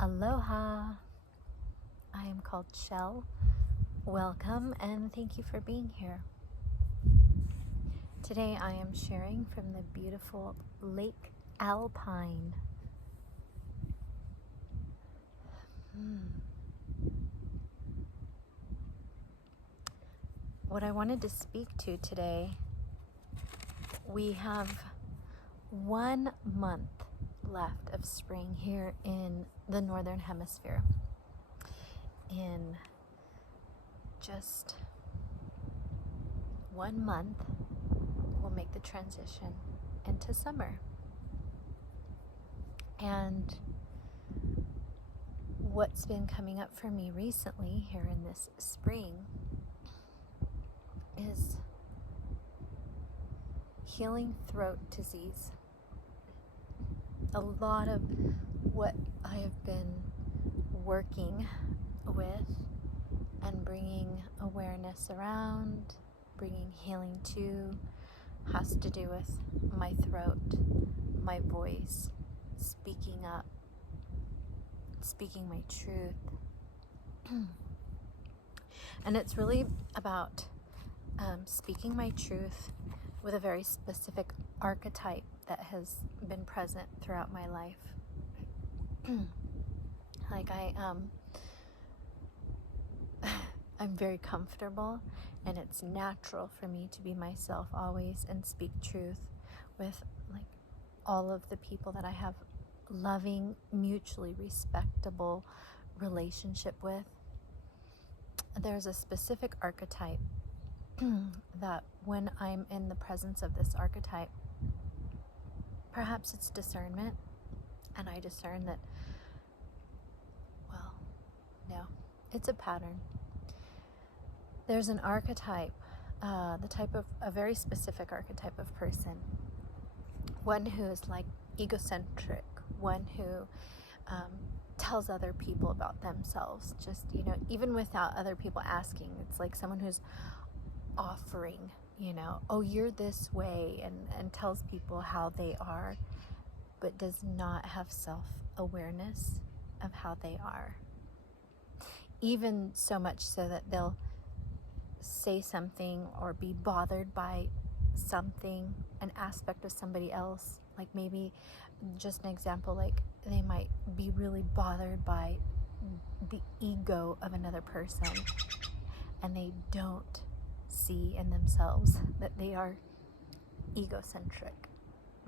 Aloha. I am called Shell. Welcome and thank you for being here. Today I am sharing from the beautiful Lake Alpine. What I wanted to speak to today, we have 1 month left of spring here in the Northern Hemisphere. In just 1 month, we'll make the transition into summer. And what's been coming up for me recently here in this spring is healing throat disease. A lot of what I have been working with and bringing awareness around, bringing healing to, has to do with my throat, my voice, speaking up, speaking my truth. And it's really about speaking my truth with a very specific archetype that has been present throughout my life. I'm very comfortable, and it's natural for me to be myself always and speak truth with all of the people that I have loving, mutually respectable relationship with. There's a specific archetype that when I'm in the presence of this archetype, perhaps it's discernment, and I discern that, no, it's a pattern. There's an archetype, a very specific archetype of person, one who is egocentric, one who tells other people about themselves, just, even without other people asking. It's like someone who's offering, oh, you're this way, and tells people how they are, but does not have self-awareness of how they are. Even so much so that they'll say something or be bothered by something, an aspect of somebody else. Like, maybe, just an example, they might be really bothered by the ego of another person, and they don't see in themselves that they are egocentric,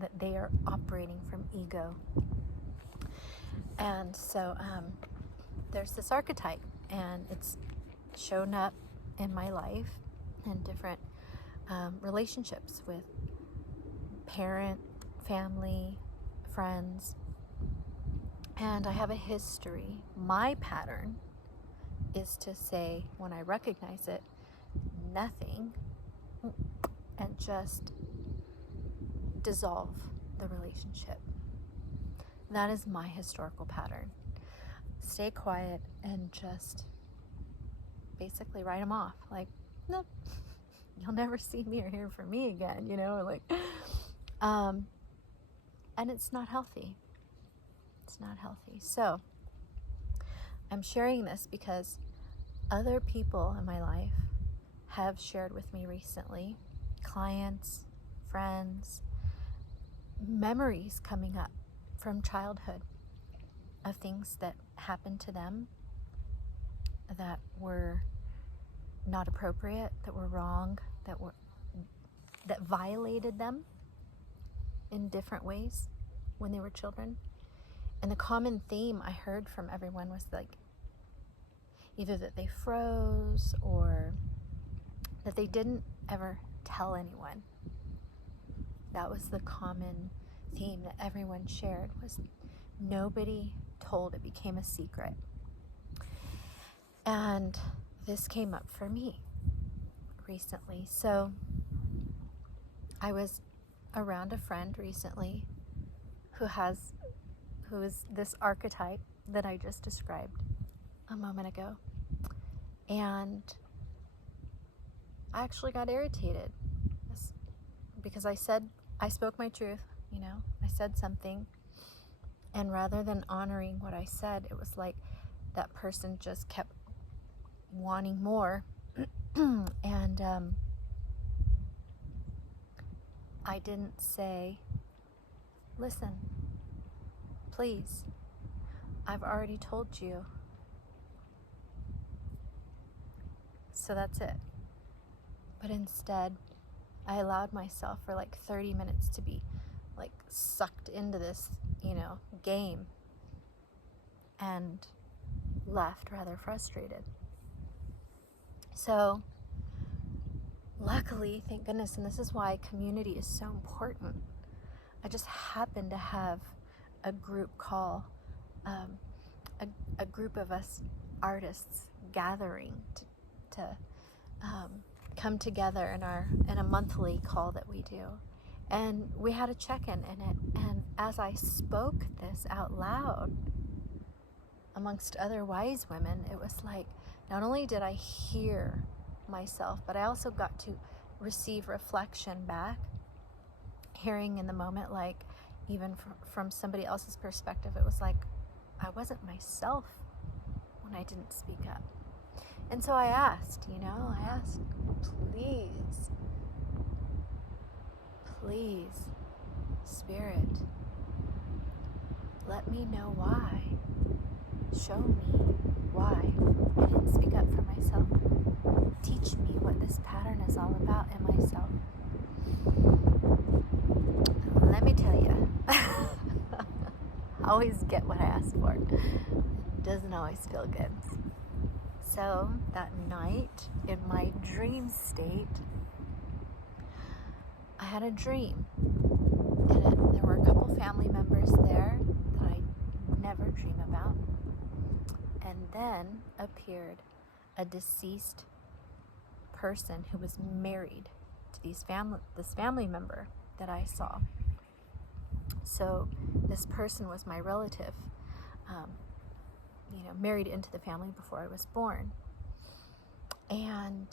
that they are operating from ego. And so there's this archetype, and it's shown up in my life in different relationships with parent, family, friends. And I have a history. My pattern is to say, when I recognize it, nothing, and just dissolve the relationship. That is my historical pattern. Stay quiet and just basically write them off. Nope, you'll never see me or hear from me again, and it's not healthy. It's not healthy. So I'm sharing this because other people in my life have shared with me recently, clients, friends, memories coming up from childhood of things that happened to them that were not appropriate, that were wrong, that violated them in different ways when they were children. And the common theme I heard from everyone was either that they froze or that they didn't ever tell anyone. That was the common theme that everyone shared, was nobody told. It became a secret. And this came up for me recently. So I was around a friend recently who is this archetype that I just described a moment ago. And I actually got irritated because I spoke my truth, I said something, And rather than honoring what I said, it was like that person just kept wanting more. And I didn't say, listen, please, I've already told you. So that's it. But instead, I allowed myself for like 30 minutes to be like sucked into this, game, and left rather frustrated. So luckily, thank goodness, and this is why community is so important, I just happened to have a group call, a group of us artists gathering to come together in a monthly call that we do. And we had a check-in in it, and as I spoke this out loud amongst other wise women, it was like, not only did I hear myself, but I also got to receive reflection back, hearing in the moment, like even from somebody else's perspective, it was like I wasn't myself when I didn't speak up. And so I asked, please, Spirit, let me know why. Show me why I didn't speak up for myself. Teach me what this pattern is all about in myself. Let me tell you, I always get what I ask for. It doesn't always feel good. So that night, in my dream state, I had a dream. And there were a couple family members there that I never dream about. And then appeared a deceased person who was married to this family member that I saw. So this person was my relative, married into the family before I was born. And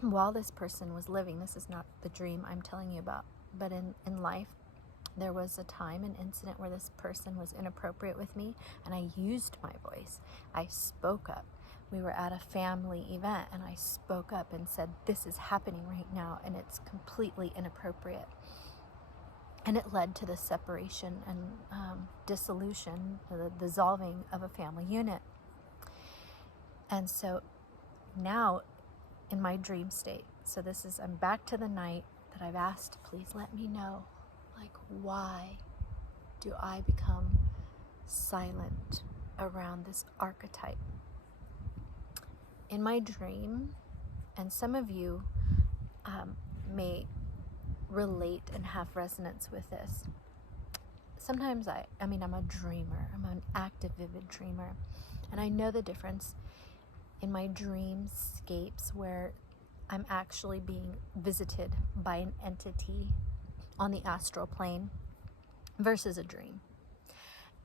while this person was living, this is not the dream I'm telling you about, but in life, there was a time, an incident where this person was inappropriate with me, and I used my voice. I spoke up. We were at a family event, and I spoke up and said, this is happening right now, and it's completely inappropriate. And it led to the separation and dissolution, the dissolving of a family unit. And so now, in my dream state, so I'm back to the night that I've asked, please let me know, why do I become silent around this archetype? In my dream, and some of you may relate and have resonance with this. Sometimes I'm a dreamer. I'm an active, vivid dreamer. And I know the difference in my dreamscapes where I'm actually being visited by an entity on the astral plane versus a dream.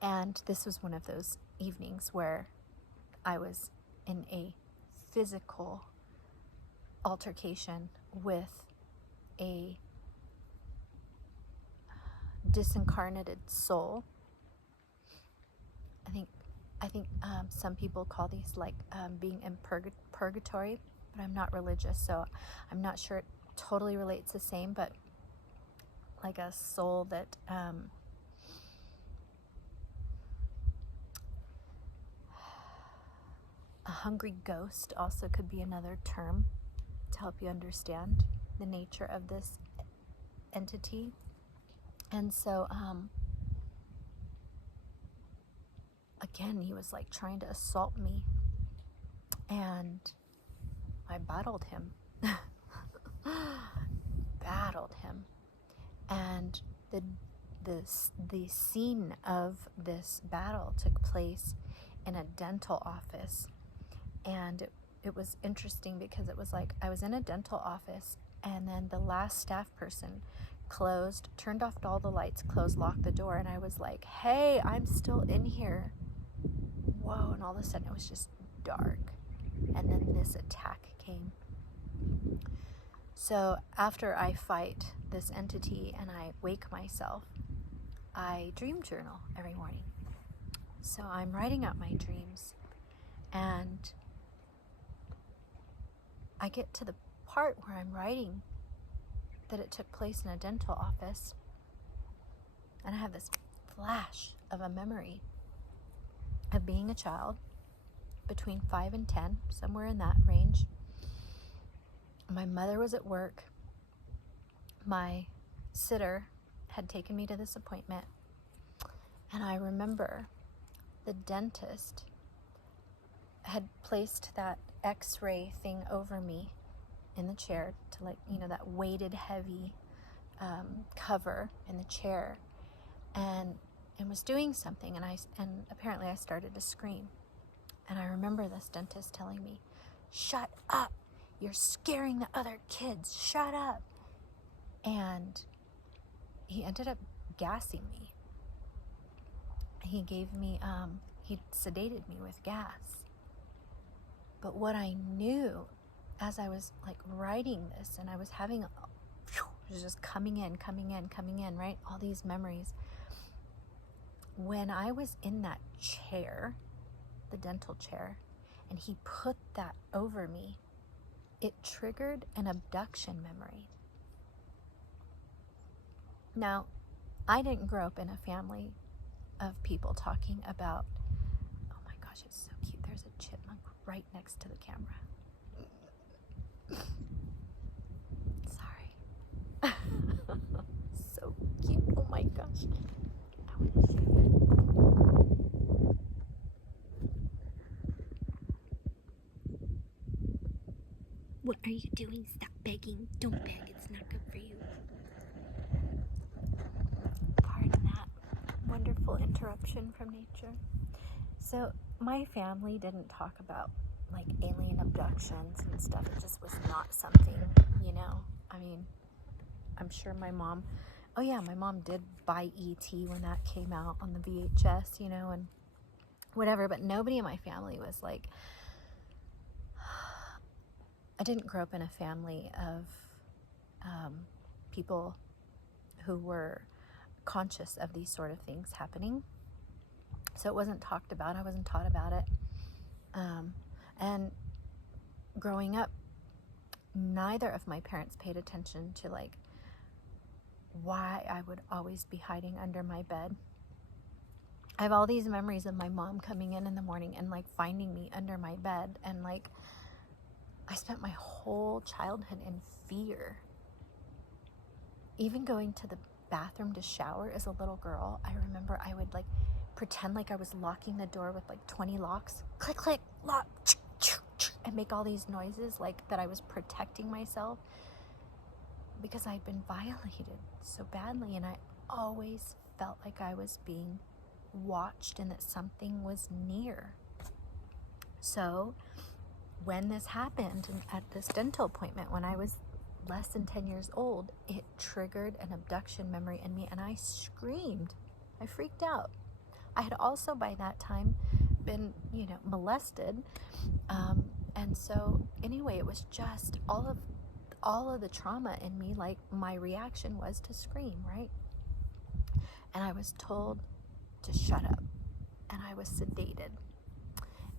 And this was one of those evenings where I was in a physical altercation with a disincarnated soul. I think some people call these being in purgatory, but I'm not religious, so I'm not sure it totally relates the same, but like a soul that a hungry ghost also could be another term to help you understand the nature of this entity. And so again, he was trying to assault me, and I battled him. And the scene of this battle took place in a dental office. And it was interesting because it was I was in a dental office, and then the last staff person turned off all the lights, locked the door, and I was like, hey, I'm still in here. Whoa, and all of a sudden it was just dark. And then this attack came. So after I fight this entity and I wake myself, I dream journal every morning. So I'm writing out my dreams, and I get to the part where I'm writing that it took place in a dental office, and I have this flash of a memory of being a child between 5 and 10, somewhere in that range. My mother was at work. My sitter had taken me to this appointment, and I remember the dentist had placed that x-ray thing over me in the chair to, like, you know, that weighted heavy cover in the chair, and was doing something, and apparently I started to scream. And I remember this dentist telling me, "Shut up, you're scaring the other kids, shut up." And he ended up gassing me. He gave me, he sedated me with gas. But what I knew as I was like writing this, and I was having, it was just coming in, right? All these memories. When I was in that chair, the dental chair, and he put that over me, it triggered an abduction memory. Now, I didn't grow up in a family of people talking about, oh my gosh, it's so cute. There's a chipmunk right next to the camera. Sorry. So cute. Oh my gosh. I want to show you. What are you doing? Stop begging. Don't beg. It's not good for you. Pardon that wonderful interruption from nature. So my family didn't talk about like alien abductions and stuff. It just was not something, you know. I mean, I'm sure my mom did buy E.T. when that came out on the VHS, you know, and whatever. But nobody in my family was like, I didn't grow up in a family of people who were conscious of these sort of things happening. So it wasn't talked about. I wasn't taught about it. And growing up, neither of my parents paid attention to like why I would always be hiding under my bed. I have all these memories of my mom coming in the morning and like finding me under my bed, and like I spent my whole childhood in fear. Even going to the bathroom to shower as a little girl, I remember I would like pretend like I was locking the door with like 20 locks. Click, click, lock, and make all these noises like that I was protecting myself, because I'd been violated so badly, and I always felt like I was being watched and that something was near. So when this happened, and at this dental appointment when I was less than 10 years old, it triggered an abduction memory in me, and I screamed. I freaked out. I had also by that time been, you know, molested. And so anyway, it was just all of the trauma in me. Like my reaction was to scream, right? And I was told to shut up, and I was sedated.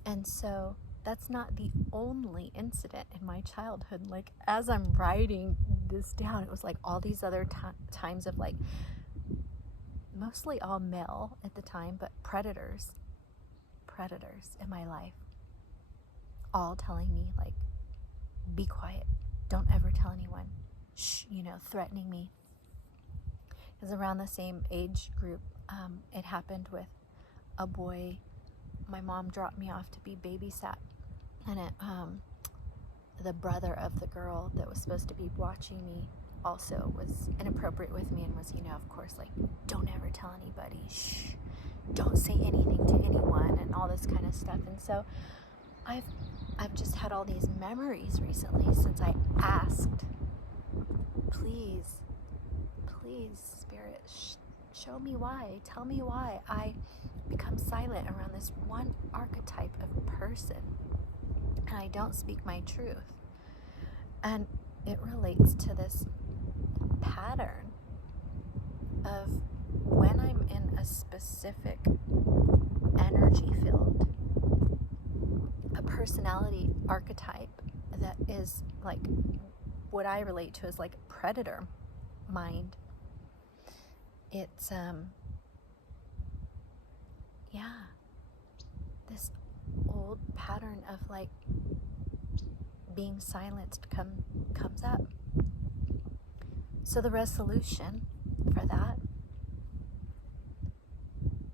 And so that's not the only incident in my childhood. Like as I'm writing this down, it was like all these other times of like, mostly all male at the time, but predators in my life, all telling me like, be quiet, don't ever tell anyone, shh, you know, threatening me. Because around the same age group, it happened with a boy. My mom dropped me off to be babysat, and the brother of the girl that was supposed to be watching me also was inappropriate with me, and was, you know, of course, like, don't ever tell anybody, shh, don't say anything to anyone, and all this kind of stuff. And so I've just had all these memories recently since I asked, please, Spirit, show me why, tell me why I become silent around this one archetype of person, and I don't speak my truth. And it relates to this pattern of when I'm in a specific energy field, a personality archetype that is like what I relate to as like predator mind. It's this old pattern of like being silenced comes up. So the resolution for that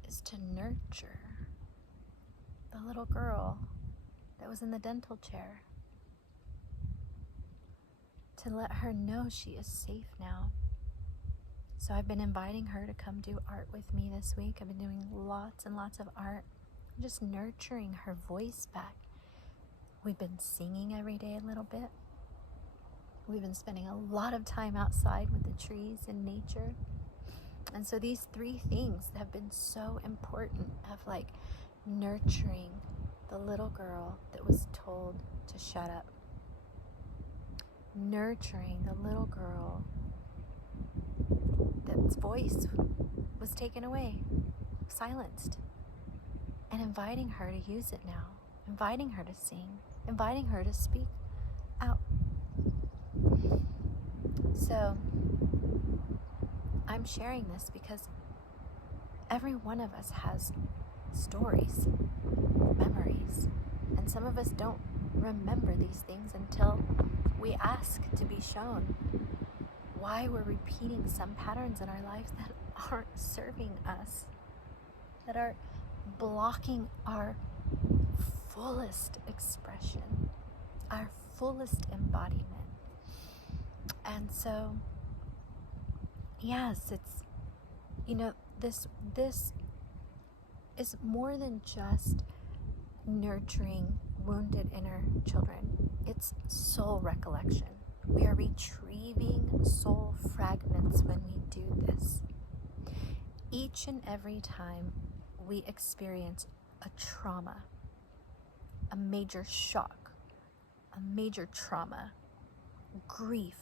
is to nurture the little girl that was in the dental chair, to let her know she is safe now. So I've been inviting her to come do art with me this week. I've been doing lots and lots of art, just nurturing her voice back. We've been singing every day a little bit. We've been spending a lot of time outside with the trees and nature. And so these three things have been so important, of like nurturing the little girl that was told to shut up, nurturing the little girl that's voice was taken away, silenced, and inviting her to use it now, inviting her to sing, inviting her to speak out. So I'm sharing this because every one of us has stories, memories, and some of us don't remember these things until we ask to be shown why we're repeating some patterns in our lives that aren't serving us, that are blocking our fullest expression, our fullest embodiment. And so, yes, it's, this is more than just nurturing wounded inner children. It's soul recollection. We are retrieving soul fragments when we do this. Each and every time we experience a trauma, a major shock, a major trauma, grief,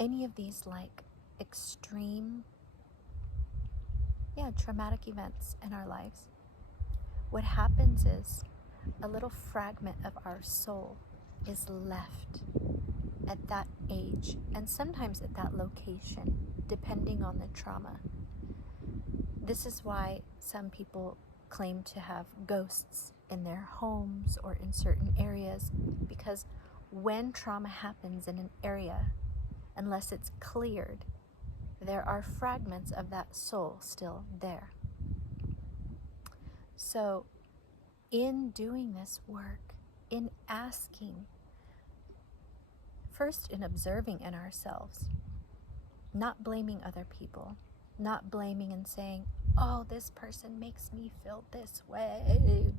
any of these like extreme, traumatic events in our lives, what happens is a little fragment of our soul is left at that age, and sometimes at that location, depending on the trauma. This is why some people claim to have ghosts in their homes or in certain areas, because when trauma happens in an area, unless it's cleared, there are fragments of that soul still there. So in doing this work, in asking, first in observing in ourselves, not blaming other people, not blaming and saying, oh, this person makes me feel this way,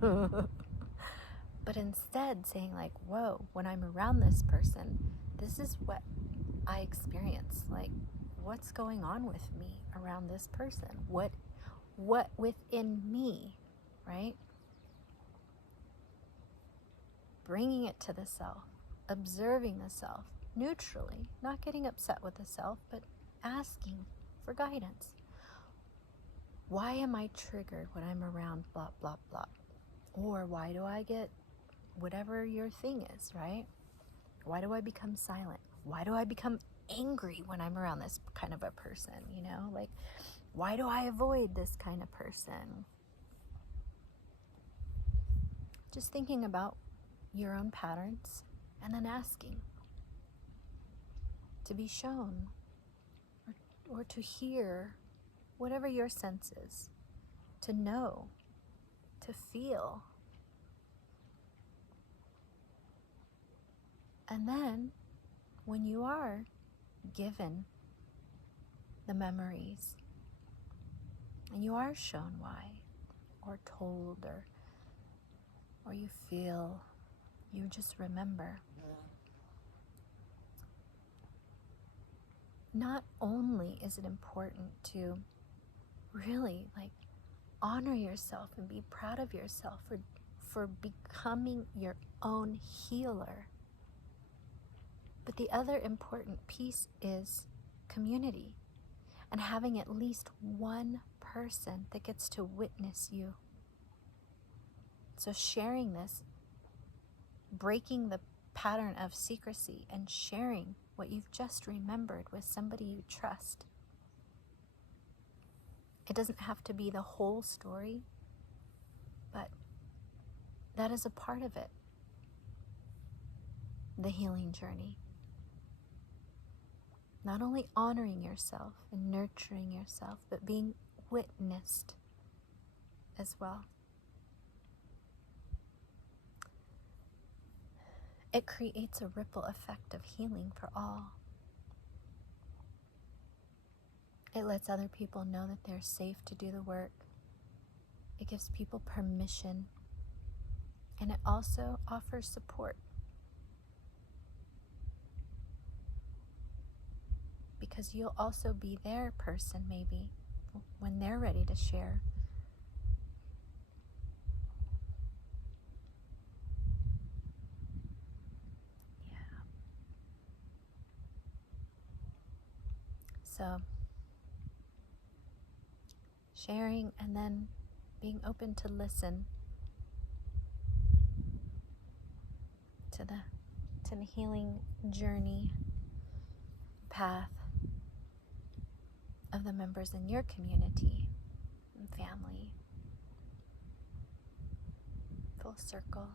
but instead saying like, whoa, when I'm around this person, this is what I experience. Like, what's going on with me around this person? What within me, right? Bringing it to the self, observing the self neutrally, not getting upset with the self, but asking for guidance. Why am I triggered when I'm around blah, blah, blah? Or why do I get whatever your thing is, right? Why do I become silent? Why do I become angry when I'm around this kind of a person, Like, why do I avoid this kind of person? Just thinking about your own patterns and then asking to be shown or to hear whatever your sense is, to know, to feel. And then when you are given the memories and you are shown why, or told, or you feel, you just remember. Not only is it important to really like honor yourself and be proud of yourself for becoming your own healer, but the other important piece is community, and having at least one person that gets to witness you. So sharing this, breaking the pattern of secrecy and sharing what you've just remembered with somebody you trust. It doesn't have to be the whole story, but that is a part of it. The healing journey. Not only honoring yourself and nurturing yourself, but being witnessed as well. It creates a ripple effect of healing for all. It lets other people know that they're safe to do the work. It gives people permission. And it also offers support. Because you'll also be their person maybe when they're ready to share. Yeah. So, sharing and then being open to listen to the healing journey path of the members in your community and family. Full circle.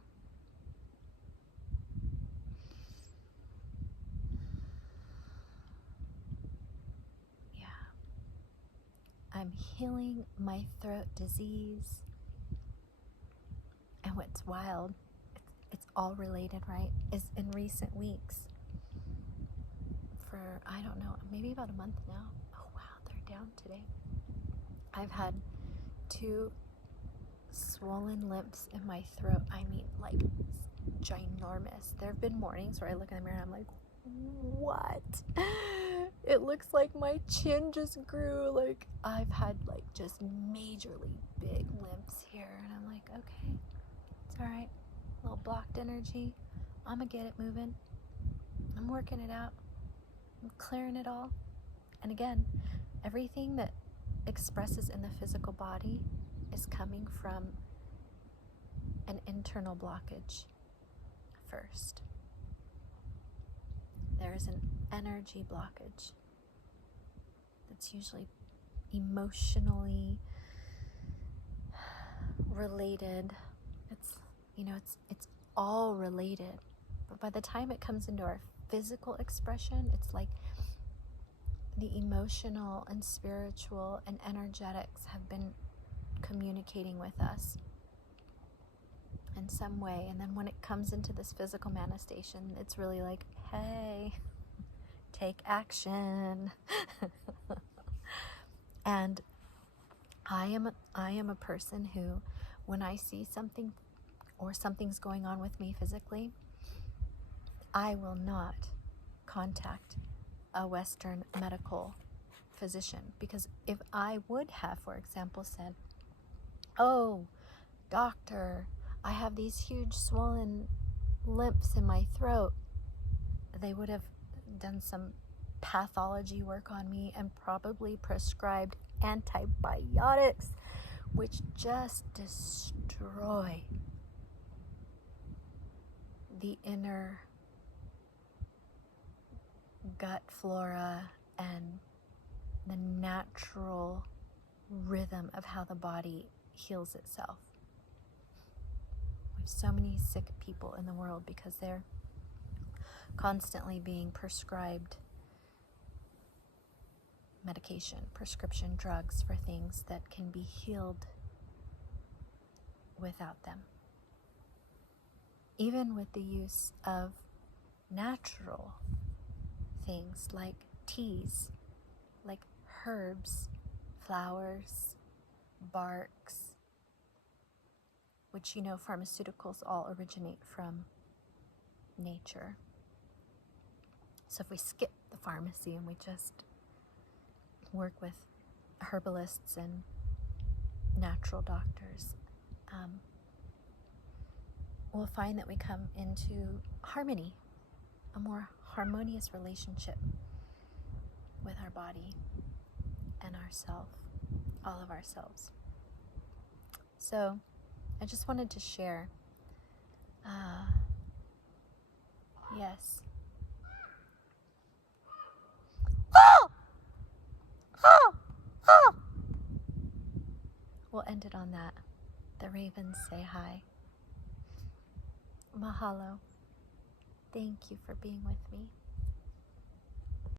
Yeah. I'm healing my throat disease. And what's wild, it's all related, right? Is in recent weeks, for, I don't know, maybe about a month now. Oh wow, they're down today. I've had 2 swollen lips in my throat. I mean, like, ginormous. There have been mornings where I look in the mirror and I'm like, what? It looks like my chin just grew. Like, I've had like just majorly big limps here, and I'm like, okay, it's all right. A little blocked energy. I'm gonna get it moving. I'm working it out. I'm clearing it all. And again, everything that expresses in the physical body is coming from an internal blockage first. There is an energy blockage that's usually emotionally related. It's all related. But by the time it comes into our physical expression, it's like the emotional and spiritual and energetics have been communicating with us in some way. And then when it comes into this physical manifestation, it's really like, hey, take action. And I am a person who, when I see something or something's going on with me physically, I will not contact a Western medical physician. Because if I would have, for example, said, oh, doctor, I have these huge swollen limps in my throat, they would have done some pathology work on me and probably prescribed antibiotics, which just destroy the inner gut flora and the natural rhythm of how the body heals itself. We have so many sick people in the world because they're constantly being prescribed medication, prescription drugs for things that can be healed without them. Even with the use of natural things like teas, like herbs, flowers, barks, which, pharmaceuticals all originate from nature. So if we skip the pharmacy and we just work with herbalists and natural doctors, we'll find that we come into harmony, a more harmonious relationship with our body and ourself, all of ourselves. So I just wanted to share, yes. Oh! Oh! Oh! We'll end it on that. The ravens say hi. Mahalo. Thank you for being with me.